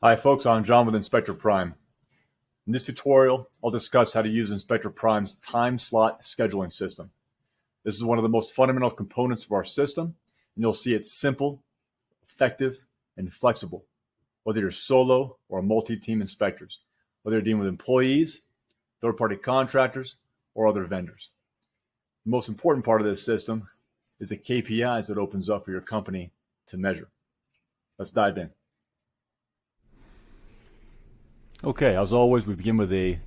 Hi folks, I'm John with InspectorPrime. In this tutorial, I'll discuss how to use InspectorPrime's time slot scheduling system. This is one of the most fundamental components of our system, and you'll see it's simple, effective, and flexible, whether you're solo or multi-team inspectors, whether you're dealing with employees, third-party contractors, or other vendors. The most important part of this system is the KPIs it opens up for your company to measure. Let's dive in. Okay, as always, we begin with a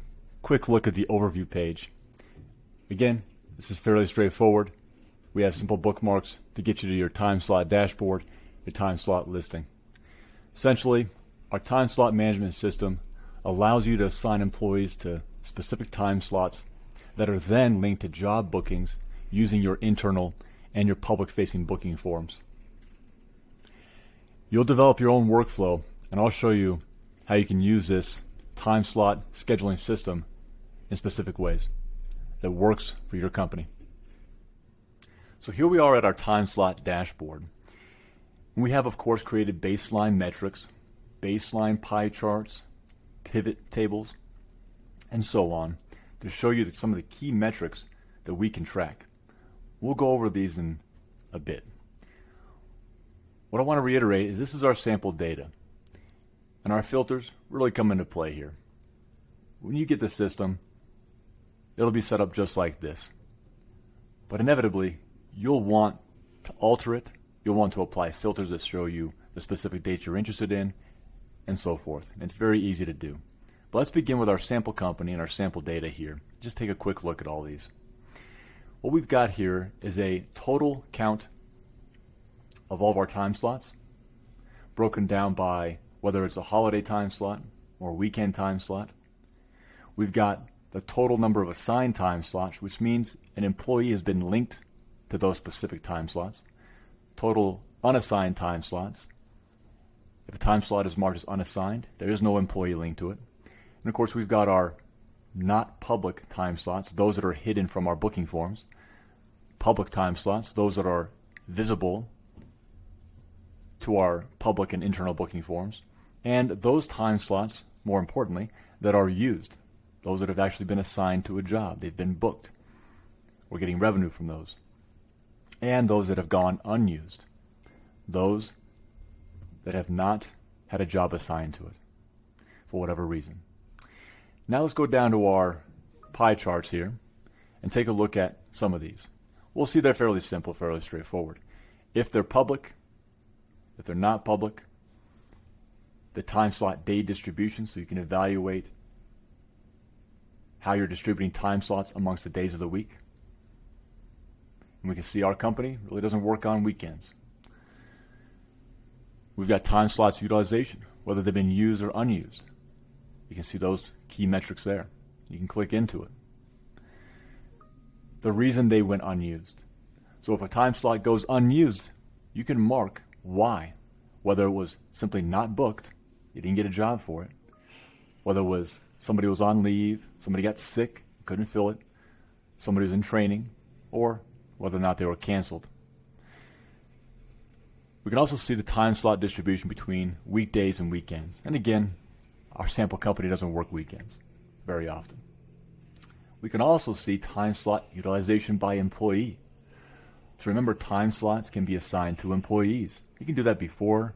quick look at the overview page. Again, this is fairly straightforward. We have simple bookmarks to get you to your time slot dashboard, your time slot listing. Essentially, our time slot management system allows you to assign employees to specific time slots that are then linked to job bookings using your internal and your public-facing booking forms. You'll develop your own workflow, and I'll show you how you can use this time slot scheduling system in specific ways that works for your company. So here we are at our time slot dashboard. We have, of course, created baseline metrics, baseline pie charts, pivot tables, and so on to show you that some of the key metrics that we can track. We'll go over these in a bit. What I want to reiterate is this is our sample data. And our filters really come into play here. When you get the system, it'll be set up just like this. But inevitably, you'll want to alter it. You'll want to apply filters that show you the specific dates you're interested in, and so forth. And it's very easy to do. But let's begin with our sample company and our sample data here. Just take a quick look at all these. What we've got here is a total count of all of our time slots, broken down by whether it's a holiday time slot or a weekend time slot. We've got the total number of assigned time slots, which means an employee has been linked to those specific time slots. Total unassigned time slots. If a time slot is marked as unassigned, there is no employee linked to it. And of course, we've got our not public time slots, those that are hidden from our booking forms. Public time slots, those that are visible to our public and internal booking forms. And those time slots, more importantly, that are used, those that have actually been assigned to a job, they've been booked. We're getting revenue from those. And those that have gone unused, those that have not had a job assigned to it for whatever reason. Now let's go down to our pie charts here and take a look at some of these. We'll see they're fairly simple, fairly straightforward. If they're public, if they're not public, the time slot day distribution, so you can evaluate how you're distributing time slots amongst the days of the week. And we can see our company really doesn't work on weekends. We've got time slots utilization, whether they've been used or unused. You can see those key metrics there. You can click into it. The reason they went unused. So if a time slot goes unused, you can mark why. Whether it was simply not booked, you didn't get a job for it. Whether it was somebody was on leave, somebody got sick, couldn't fill it, somebody was in training, or whether or not they were canceled. We can also see the time slot distribution between weekdays and weekends. And again, our sample company doesn't work weekends very often. We can also see time slot utilization by employee. So remember, time slots can be assigned to employees. You can do that before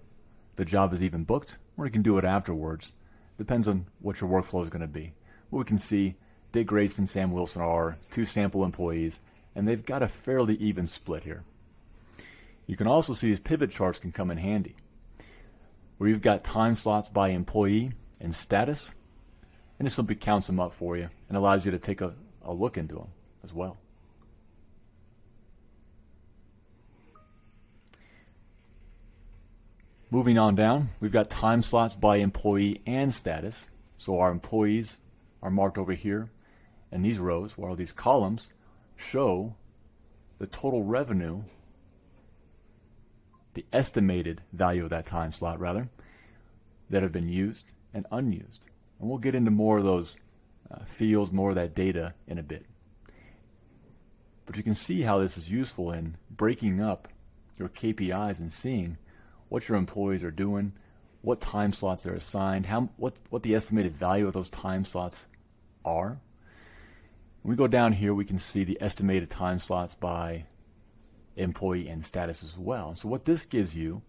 the job is even booked, or you can do it afterwards. Depends on what your workflow is going to be. Well, we can see Dick Grayson and Sam Wilson are two sample employees, and they've got a fairly even split here. You can also see these pivot charts can come in handy, where you've got time slots by employee and status, and this simply counts them up for you and allows you to take a look into them as well. Moving on down, we've got time slots by employee and status. So our employees are marked over here, and these rows, while these columns show the total revenue, the estimated value of that time slot rather, that have been used and unused. And we'll get into more of those fields, more of that data in a bit. But you can see how this is useful in breaking up your KPIs and seeing what your employees are doing, what time slots are assigned, what the estimated value of those time slots are. When we go down here, we can see the estimated time slots by employee and status as well. So what this gives you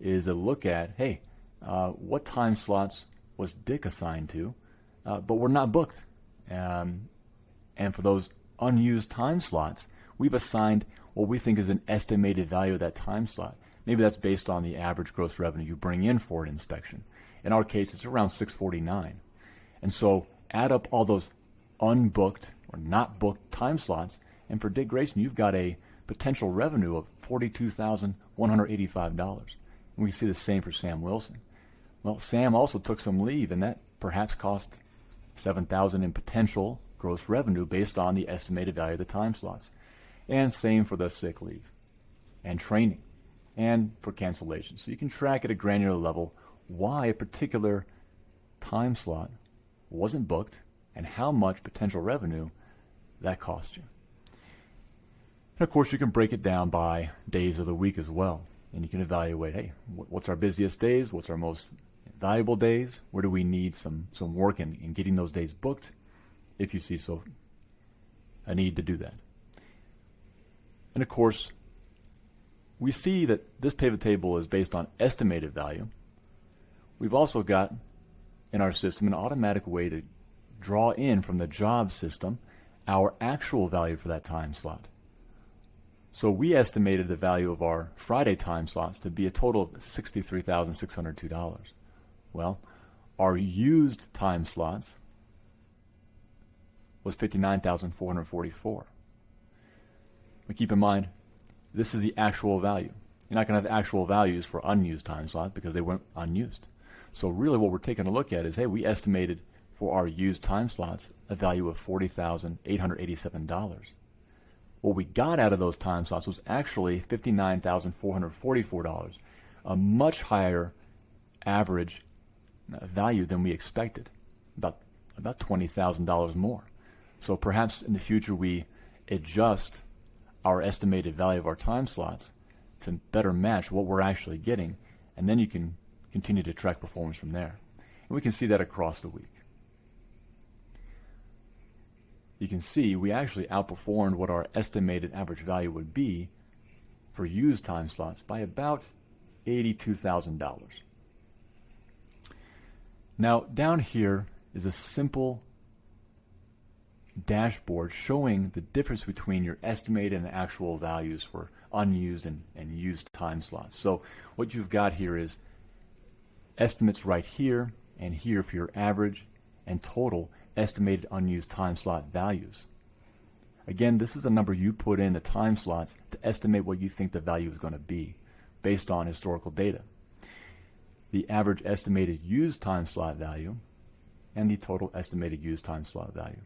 is a look at, hey, what time slots was Dick assigned to, but we're not booked. And for those unused time slots, we've assigned what we think is an estimated value of that time slot. Maybe that's based on the average gross revenue you bring in for an inspection. In our case, it's around $649. And so add up all those unbooked or not booked time slots, and for Dick Grayson, you've got a potential revenue of $42,185. And we see the same for Sam Wilson. Well, Sam also took some leave, and that perhaps cost $7,000 in potential gross revenue based on the estimated value of the time slots. And same for the sick leave and training and for cancellation. So you can track at a granular level why a particular time slot wasn't booked and how much potential revenue that cost you. And of course, you can break it down by days of the week as well. And you can evaluate, hey, what's our busiest days? What's our most valuable days? Where do we need some work in getting those days booked, if you see a need to do that. And of course, we see that this pivot table is based on estimated value. We've also got in our system an automatic way to draw in from the job system our actual value for that time slot. So we estimated the value of our Friday time slots to be a total of $63,602. Well, our used time slots was $59,444. But keep in mind, this is the actual value. You're not going to have actual values for unused time slots because they weren't unused. So really what we're taking a look at is, hey, we estimated for our used time slots a value of $40,887. What we got out of those time slots was actually $59,444, a much higher average value than we expected, about $20,000 more. So perhaps in the future we adjust our estimated value of our time slots to better match what we're actually getting, and then you can continue to track performance from there. And we can see that across the week. You can see we actually outperformed what our estimated average value would be for used time slots by about $82,000. Now down here is a simple dashboard showing the difference between your estimated and actual values for unused and used time slots. So what you've got here is estimates right here and here for your average and total estimated unused time slot values. Again, this is a number you put in the time slots to estimate what you think the value is going to be based on historical data. The average estimated used time slot value and the total estimated used time slot value.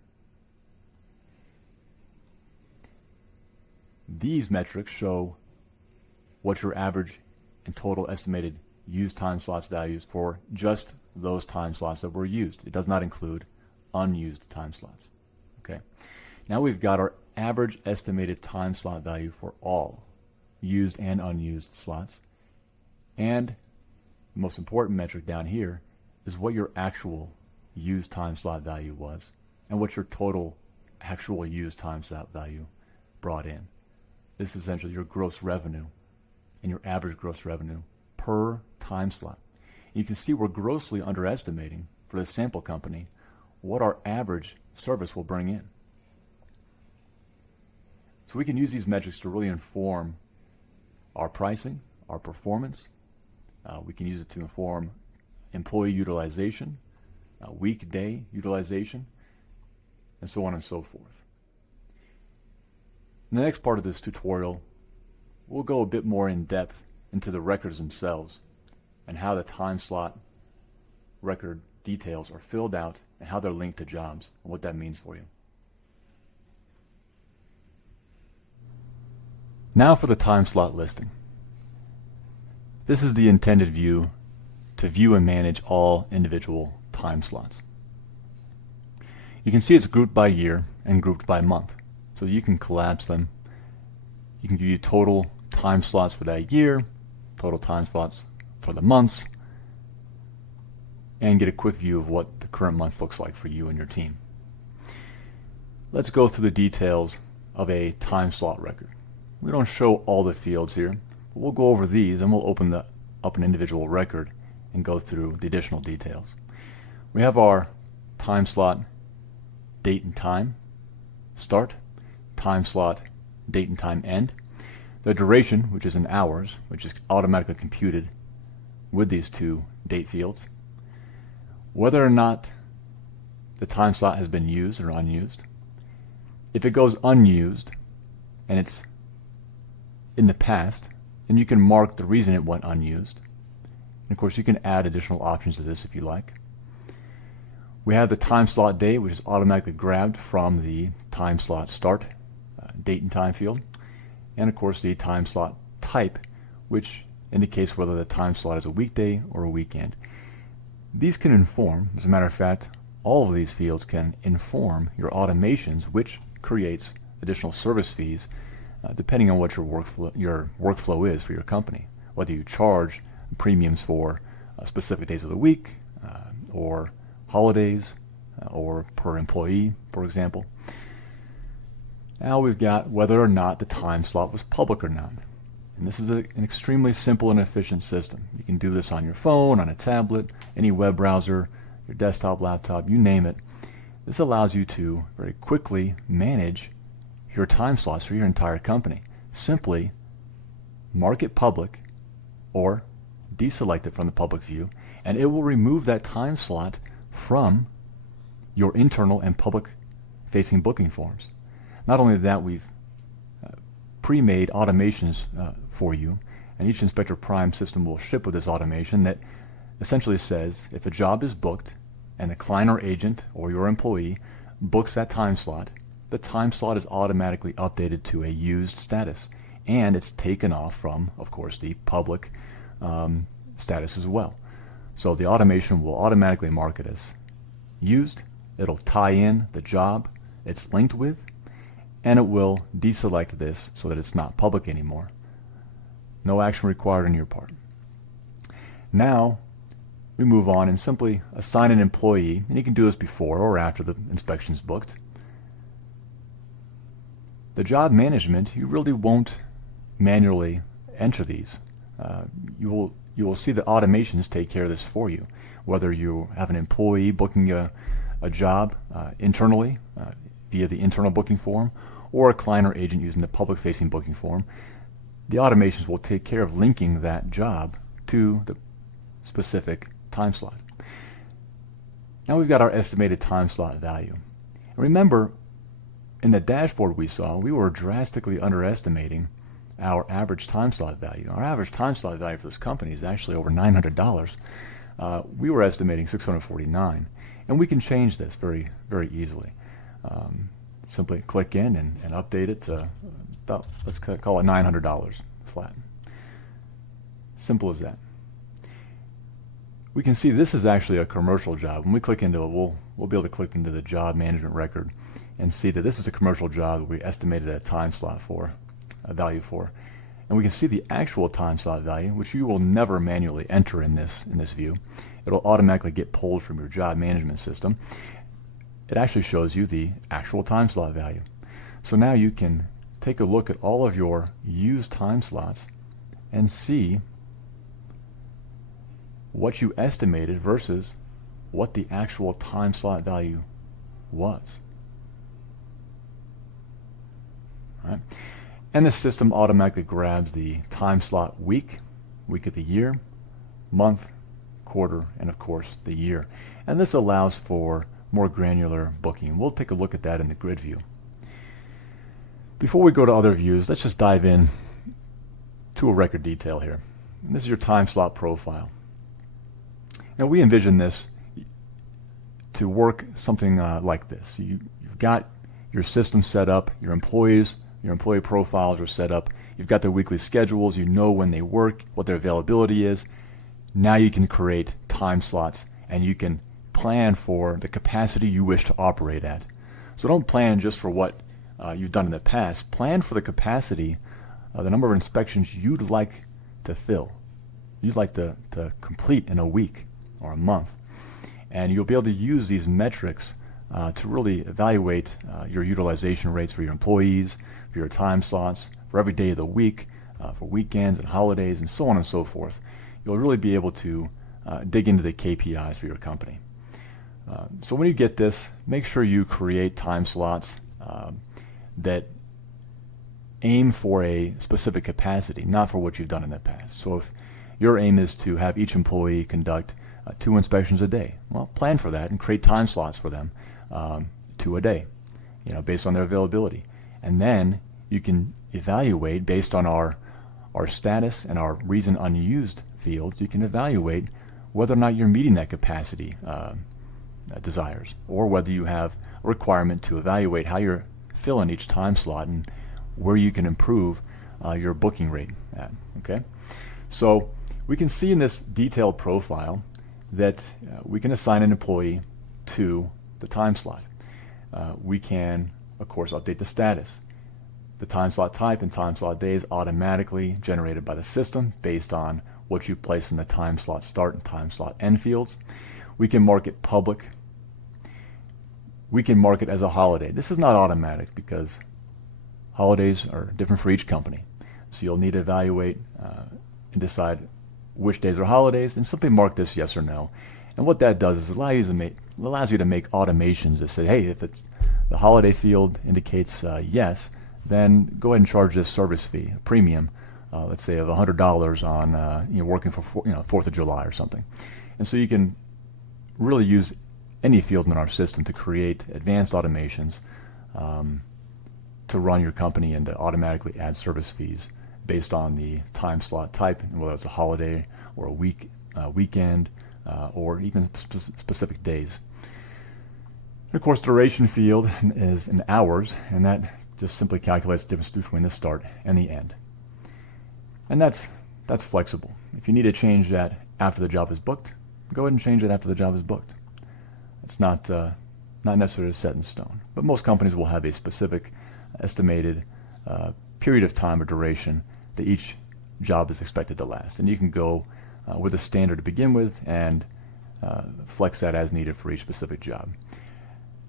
These metrics show what your average and total estimated used time slots values for just those time slots that were used. It does not include unused time slots. Okay. Now we've got our average estimated time slot value for all used and unused slots. And the most important metric down here is what your actual used time slot value was and what your total actual used time slot value brought in. This is essentially your gross revenue and your average gross revenue per time slot. You can see we're grossly underestimating for the sample company what our average service will bring in. So we can use these metrics to really inform our pricing, our performance. We can use it to inform employee utilization, weekday utilization, and so on and so forth. In the next part of this tutorial, we'll go a bit more in depth into the records themselves and how the time slot record details are filled out and how they're linked to jobs and what that means for you. Now for the time slot listing. This is the intended view to view and manage all individual time slots. You can see it's grouped by year and grouped by month. So you can collapse them. You can give you total time slots for that year, total time slots for the months, and get a quick view of what the current month looks like for you and your team. Let's go through the details of a time slot record. We don't show all the fields here, but we'll go over these and we'll open up an individual record and go through the additional details. We have our time slot date and time start, time slot date and time end, the duration, which is in hours, which is automatically computed with these two date fields, whether or not the time slot has been used or unused. If it goes unused and it's in the past, then you can mark the reason it went unused. And of course, you can add additional options to this if you like. We have the time slot date, which is automatically grabbed from the time slot start date and time field. And of course, the time slot type, which indicates whether the time slot is a weekday or a weekend. These can inform, as a matter of fact, all of these fields can inform your automations, which creates additional service fees depending on what your workflow is for your company, whether you charge premiums for specific days of the week or holidays or per employee, for example. Now we've got whether or not the time slot was public or not. And this is an extremely simple and efficient system. You can do this on your phone, on a tablet, any web browser, your desktop, laptop, you name it. This allows you to very quickly manage your time slots for your entire company. Simply mark it public or deselect it from the public view, and it will remove that time slot from your internal and public facing booking forms. Not only that, we've pre-made automations for you, and each InspectorPrime system will ship with this automation that essentially says if a job is booked and the client or agent or your employee books that time slot, the time slot is automatically updated to a used status, and it's taken off from, of course, the public status as well. So the automation will automatically mark it as used, it'll tie in the job it's linked with, and it will deselect this so that it's not public anymore. No action required on your part. Now we move on and simply assign an employee, and you can do this before or after the inspection is booked. The job management, you really won't manually enter these. You will see that automations take care of this for you. Whether you have an employee booking a job internally via the internal booking form, or a client or agent using the public-facing booking form, the automations will take care of linking that job to the specific time slot. Now we've got our estimated time slot value. And remember, in the dashboard we saw, we were drastically underestimating our average time slot value. Our average time slot value for this company is actually over $900. We were estimating $649, and we can change this very, very easily. Simply click in and update it to about, let's call it $900 flat. Simple as that. We can see this is actually a commercial job. When we click into it, we'll be able to click into the job management record and see that this is a commercial job that we estimated a time slot for, a value for. And we can see the actual time slot value, which you will never manually enter in this view. It'll automatically get pulled from your job management system. It actually shows you the actual time slot value. So now you can take a look at all of your used time slots and see what you estimated versus what the actual time slot value was. All right. And the system automatically grabs the time slot week of the year, month, quarter, and of course the year. And this allows for more granular booking. We'll take a look at that in the grid view. Before we go to other views, let's just dive in to a record detail here. And this is your time slot profile. Now we envision this to work something like this. You've got your system set up, your employee profiles are set up, you've got their weekly schedules, you know when they work, what their availability is. Now you can create time slots and you can plan for the capacity you wish to operate at. So don't plan just for what you've done in the past. Plan for the capacity, the number of inspections you'd like to fill, you'd like to complete in a week or a month. And you'll be able to use these metrics to really evaluate your utilization rates for your employees, for your time slots, for every day of the week, for weekends and holidays, and so on and so forth. You'll really be able to dig into the KPIs for your company. So when you get this, make sure you create time slots that aim for a specific capacity, not for what you've done in the past. So if your aim is to have each employee conduct 2 inspections a day, well, plan for that and create time slots for them, 2 a day, based on their availability. And then you can evaluate based on our status and our reason unused fields. You can evaluate whether or not you're meeting that capacity desires, or whether you have a requirement to evaluate how you're filling each time slot and where you can improve your booking rate at. Okay, so we can see in this detailed profile that we can assign an employee to the time slot. We can, of course, update the status. The time slot type and time slot day is automatically generated by the system based on what you place in the time slot start and time slot end fields. We can mark it public. We can mark it as a holiday. This is not automatic because holidays are different for each company. So you'll need to evaluate and decide which days are holidays and simply mark this yes or no. And what that does is allows you to make automations that say, hey, if it's the holiday field indicates yes, then go ahead and charge this service fee, a premium, let's say of $100 on working for 4th of July or something. And so you can really use any field in our system to create advanced automations to run your company and to automatically add service fees based on the time slot type, whether it's a holiday or a weekend, or even specific days. And of course, duration field is in hours, and that just simply calculates the difference between the start and the end. And that's flexible. If you need to change that after the job is booked, go ahead and change it after the job is booked. It's not necessarily set in stone, but most companies will have a specific estimated period of time or duration that each job is expected to last. And you can go with a standard to begin with and flex that as needed for each specific job.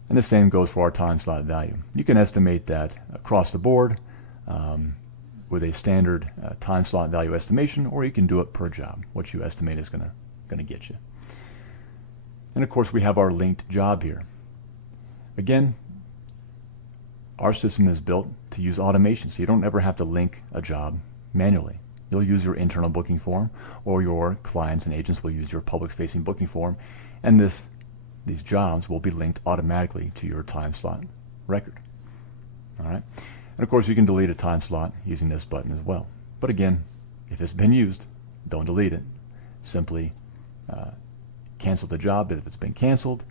And the same goes for our time slot value. You can estimate that across the board with a standard time slot value estimation, or you can do it per job, what you estimate is going to get you. And of course, we have our linked job here. Again, our system is built to use automation, so you don't ever have to link a job manually. You'll use your internal booking form, or your clients and agents will use your public-facing booking form, and these jobs will be linked automatically to your time slot record. All right, and of course you can delete a time slot using this button as well. But again, if it's been used, don't delete it. Simply cancel the job if it's been canceled,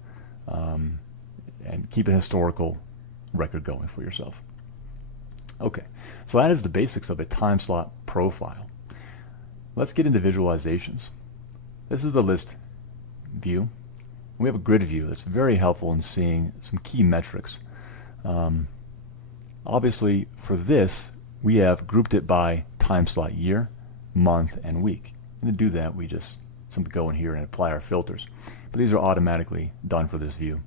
and keep a historical record going for yourself. Okay, so that is the basics of a time slot profile. Let's get into visualizations. This is the list view. We have a grid view that's very helpful in seeing some key metrics. Obviously, for this, we have grouped it by time slot year, month, and week. And to do that, we just simply go in here and apply our filters. But these are automatically done for this view.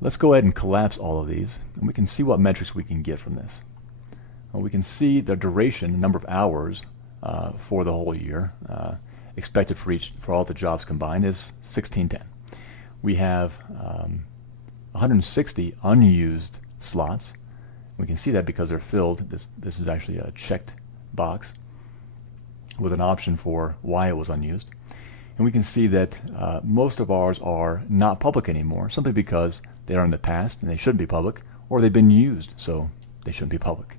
Let's go ahead and collapse all of these, and we can see what metrics we can get from this. Well, we can see the duration, the number of hours for the whole year, expected for all the jobs combined is 1610. We have 160 unused slots. We can see that because they're filled. This is actually a checked box with an option for why it was unused. And we can see that most of ours are not public anymore, simply because they are in the past and they shouldn't be public, or they've been used, so they shouldn't be public.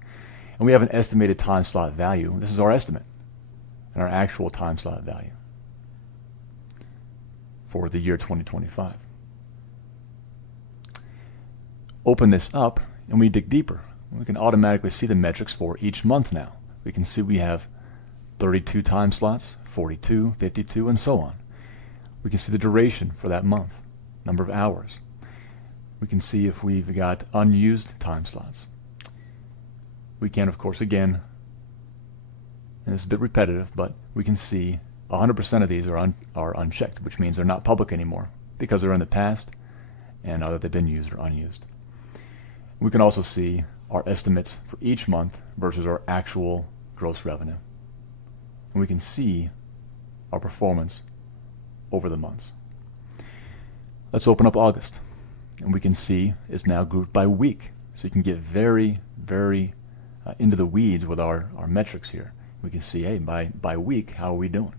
And we have an estimated time slot value. This is our estimate and our actual time slot value for the year 2025. Open this up and we dig deeper. We can automatically see the metrics for each month now. We can see we have 32 time slots, 42, 52, and so on. We can see the duration for that month, number of hours. We can see if we've got unused time slots. We can, of course, again, and it's a bit repetitive, but we can see 100% of these are unchecked, which means they're not public anymore. because they're in the past and either they've been used or unused. We can also see our estimates for each month versus our actual gross revenue. And we can see our performance over the months. Let's open up August. And we can see it's now grouped by week. So you can get very, very into the weeds with our metrics here. We can see, hey, by week, how are we doing?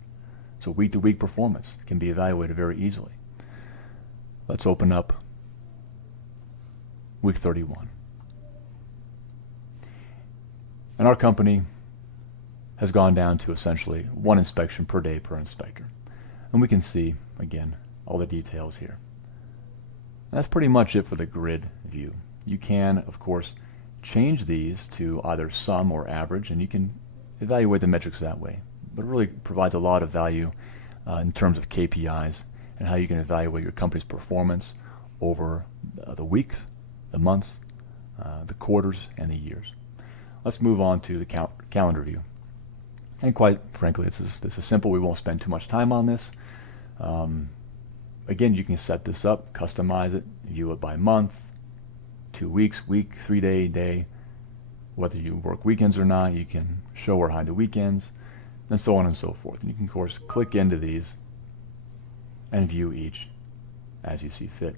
So week-to-week performance can be evaluated very easily. Let's open up week 31. And our company has gone down to essentially 1 inspection per day per inspector. And we can see, again, all the details here. And that's pretty much it for the grid view. You can, of course, change these to either sum or average, and you can evaluate the metrics that way. But it really provides a lot of value in terms of KPIs and how you can evaluate your company's performance over the weeks, the months, the quarters, and the years. Let's move on to the calendar view. And quite frankly, this is simple. We won't spend too much time on this. Again, you can set this up, customize it, view it by month, 2 weeks, week, 3-day, day. Whether you work weekends or not, you can show or hide the weekends, and so on and so forth. And you can, of course, click into these and view each as you see fit.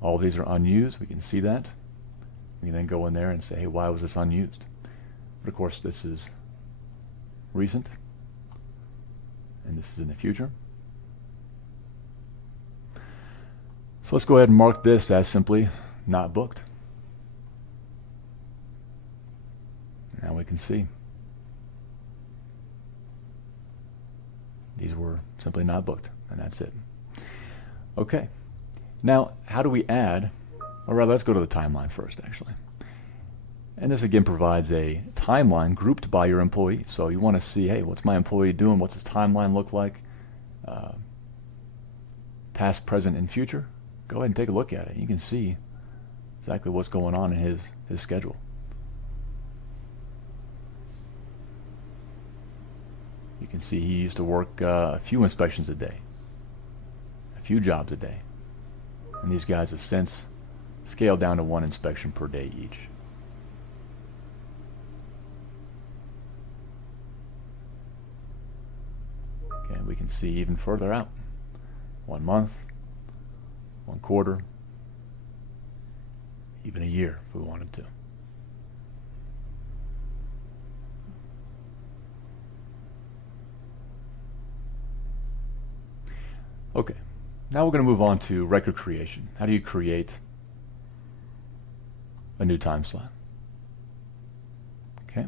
All of these are unused. We can see that. We can then go in there and say, hey, why was this unused? But of course, this is recent, and this is in the future. So let's go ahead and mark this as simply not booked. Now we can see these were simply not booked, and that's it. Okay. Now, how do we add, or rather, let's go to the timeline first, actually. And this again provides a timeline grouped by your employee. So you want to see, hey, what's my employee doing? What's his timeline look like? Past, present, and future. Go ahead and take a look at it. You can see exactly what's going on in his schedule. You can see he used to work a few inspections a day, a few jobs a day. And these guys have since scaled down to 1 inspection per day each. Okay, we can see even further out. 1 month, 1 quarter, even a year if we wanted to. Okay, now we're going to move on to record creation. How do you create a new time slot? Okay,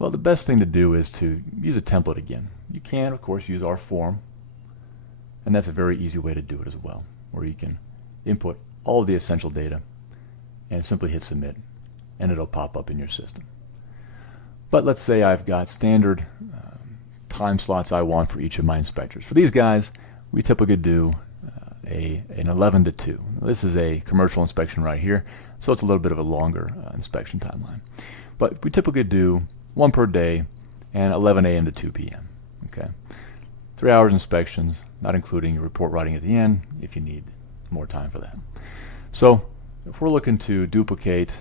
well, the best thing to do is to use a template again. You can, of course, use our form, and that's a very easy way to do it as well, where you can input all of the essential data and simply hit submit, and it'll pop up in your system. But let's say I've got standard time slots I want for each of my inspectors. For these guys, we typically do an 11 to 2. This is a commercial inspection right here, so it's a little bit of a longer inspection timeline. But we typically do 1 per day and 11 a.m. to 2 p.m. Okay, 3 hours inspections, not including your report writing at the end if you need more time for that. So if we're looking to duplicate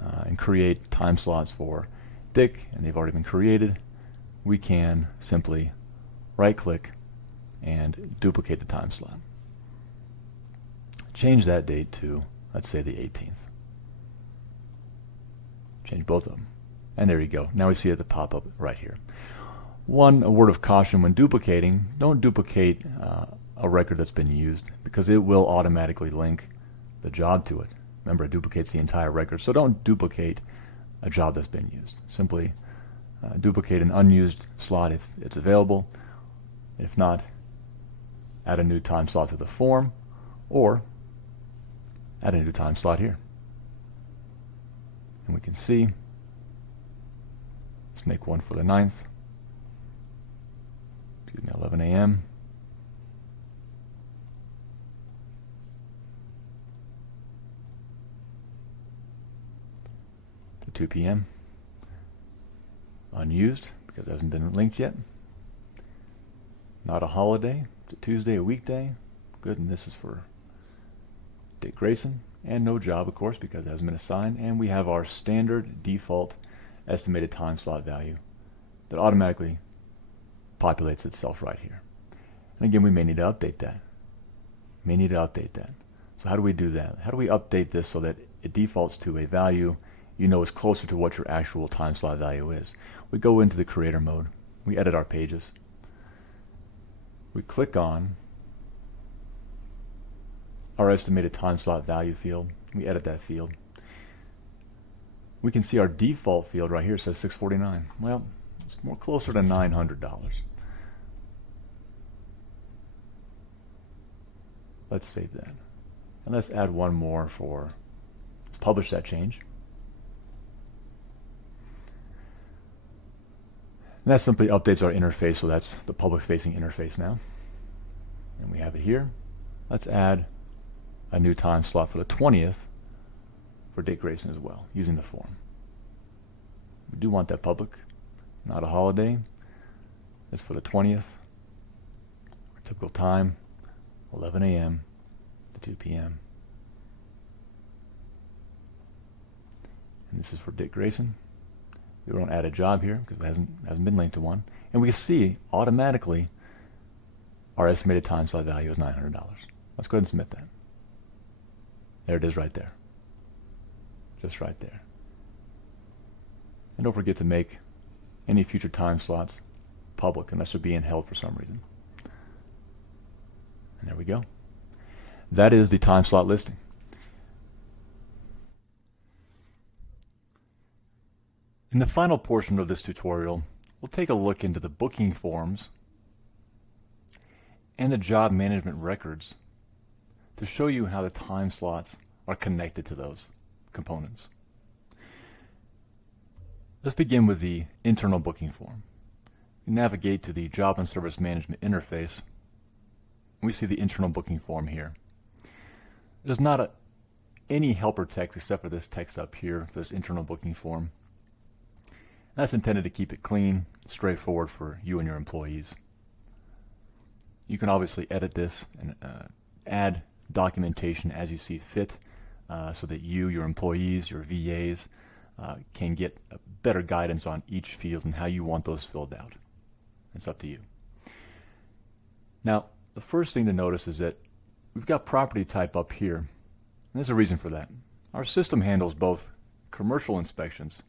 and create time slots for Dick, and they've already been created, we can simply right-click and duplicate the time slot. Change that date to, let's say, the 18th. Change both of them. And there you go. Now we see it at the pop-up right here. A word of caution when duplicating, don't duplicate a record that's been used, because it will automatically link the job to it. Remember, it duplicates the entire record, so don't duplicate a job that's been used. Simply duplicate an unused slot if it's available. If not, add a new time slot to the form, or add a new time slot here. And we can see, let's make one for the 9th. 11 a.m. to 2 p.m. Unused because it hasn't been linked yet. Not a holiday. It's a Tuesday, a weekday. Good, and this is for Dick Grayson. And no job, of course, because it hasn't been assigned. And we have our standard default estimated time slot value that automatically populates itself right here. And again, we may need to update that. So how do we do that? How do we update this so that it defaults to a value you know is closer to what your actual time slot value is? We go into the creator mode. We edit our pages. We click on our estimated time slot value field. We edit that field. We can see our default field right here says $649. Well, it's more closer to $900. Let's save that. And let's add one more let's publish that change. And that simply updates our interface, so that's the public facing interface now. And we have it here. Let's add a new time slot for the 20th for Dick Grayson as well, using the form. We do want that public, not a holiday. It's for the 20th. Our typical time, 11 a.m. to 2 p.m. And this is for Dick Grayson. We don't add a job here because it hasn't been linked to one. And we can see automatically our estimated time slot value is $900. Let's go ahead and submit that. There it is right there. Just right there. And don't forget to make any future time slots public unless they're being held for some reason. And there we go. That is the time slot listing. In the final portion of this tutorial, we'll take a look into the booking forms and the job management records to show you how the time slots are connected to those components. Let's begin with the internal booking form. You navigate to the Job and Service Management interface. We see the internal booking form here. There's not any helper text except for this text up here for this internal booking form. That's intended to keep it clean, straightforward for you and your employees. You can obviously edit this and add documentation as you see fit so that you, your employees, your VAs can get better guidance on each field and how you want those filled out. It's up to you. Now, the first thing to notice is that we've got property type up here. And there's a reason for that. Our system handles both commercial inspections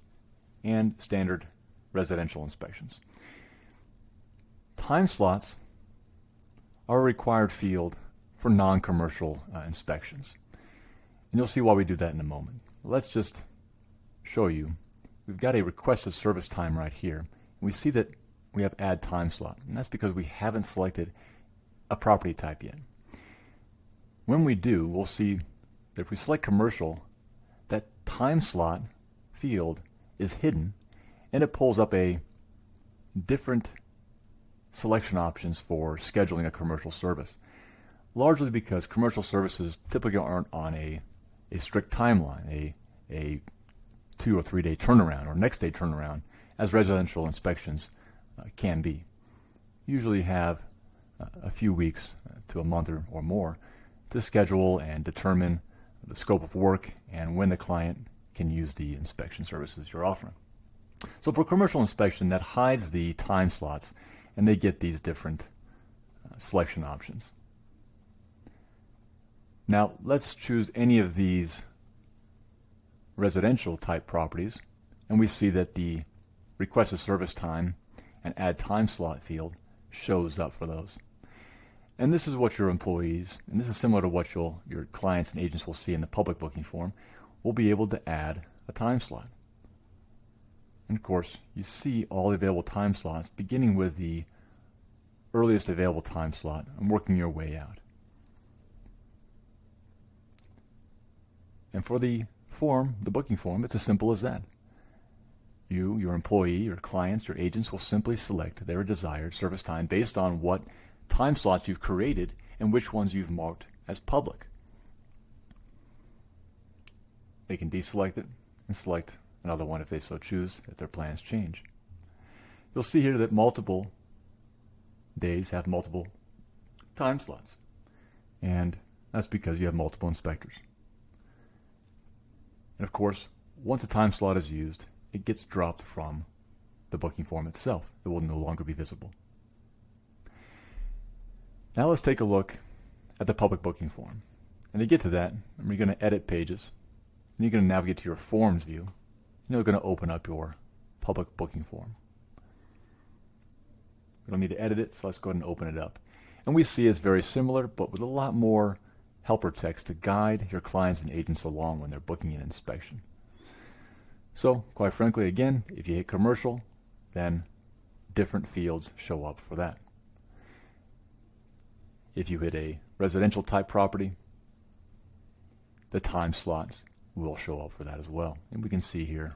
and standard residential inspections. Time slots are a required field for non-commercial inspections. And you'll see why we do that in a moment. Let's just show you. We've got a requested service time right here. We see that we have add time slot, and that's because we haven't selected a property type yet. When we do, we'll see that if we select commercial, that time slot field is hidden, and it pulls up a different selection options for scheduling a commercial service, largely because commercial services typically aren't on a strict timeline, a 2 or 3 day turnaround or next day turnaround, as residential inspections can be. Usually have a few weeks to a month or more to schedule and determine the scope of work and when the client can use the inspection services you're offering. So for commercial inspection, that hides the time slots, and they get these different selection options. Now let's choose any of these residential type properties, and we see that the requested service time and add time slot field shows up for those. And this is what your employees, and this is similar to what your clients and agents will see in the public booking form, will be able to add a time slot. And of course, you see all the available time slots, beginning with the earliest available time slot and working your way out. And for the form, the booking form, it's as simple as that. You, your employee, your clients, your agents will simply select their desired service time based on what time slots you've created and which ones you've marked as public. They can deselect it and select another one if they so choose, if their plans change. You'll see here that multiple days have multiple time slots, and that's because you have multiple inspectors. And of course, once a time slot is used, it gets dropped from the booking form itself. It will no longer be visible. Now let's take a look at the public booking form. And to get to that, you're going to edit pages, and you're going to navigate to your forms view, and you're going to open up your public booking form. We don't need to edit it, so let's go ahead and open it up. And we see it's very similar, but with a lot more helper text to guide your clients and agents along when they're booking an inspection. So, quite frankly, again, if you hit commercial, then different fields show up for that. If you hit a residential type property, the time slots will show up for that as well. And we can see here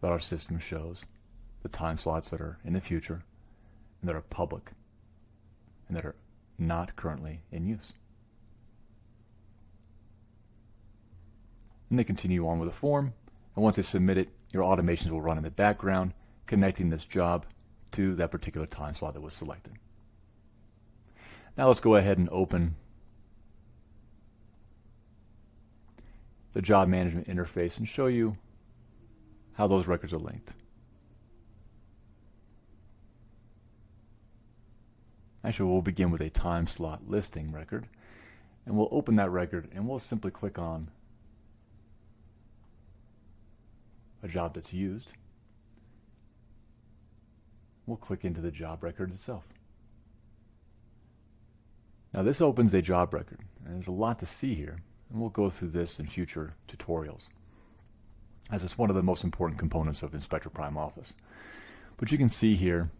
that our system shows the time slots that are in the future and that are public and that are not currently in use. And they continue on with the form, and once they submit it, your automations will run in the background, connecting this job to that particular time slot that was selected. Now let's go ahead and open the job management interface and show you how those records are linked. Actually, we'll begin with a time slot listing record, and we'll open that record and we'll simply click on a job that's used. We'll click into the job record itself. Now this opens a job record, and there's a lot to see here, and we'll go through this in future tutorials, as it's one of the most important components of InspectorPrime Office. But you can see here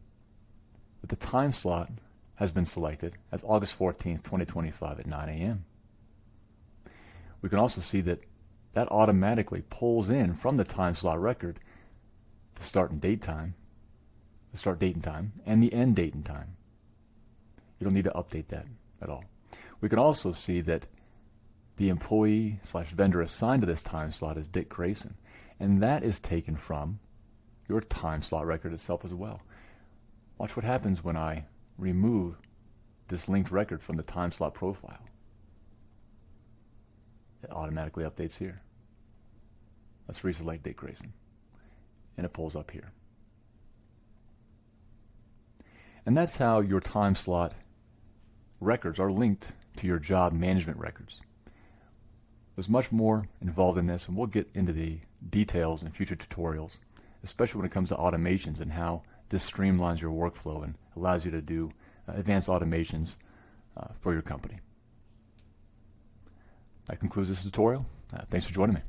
that the time slot has been selected as August 14th, 2025 at 9 a.m. We can also see that that automatically pulls in from the time slot record the start and date time, the start date and time, and the end date and time. You don't need to update that at all. We can also see that the employee/vendor assigned to this time slot is Dick Grayson, and that is taken from your time slot record itself as well. Watch what happens when I remove this linked record from the time slot profile. It automatically updates here. Let's reselect Dick Grayson, and it pulls up here. And that's how your time slot records are linked to your job management records. There's much more involved in this, and we'll get into the details in future tutorials, especially when it comes to automations and how this streamlines your workflow and allows you to do advanced automations for your company. That concludes this tutorial. Thanks for joining me.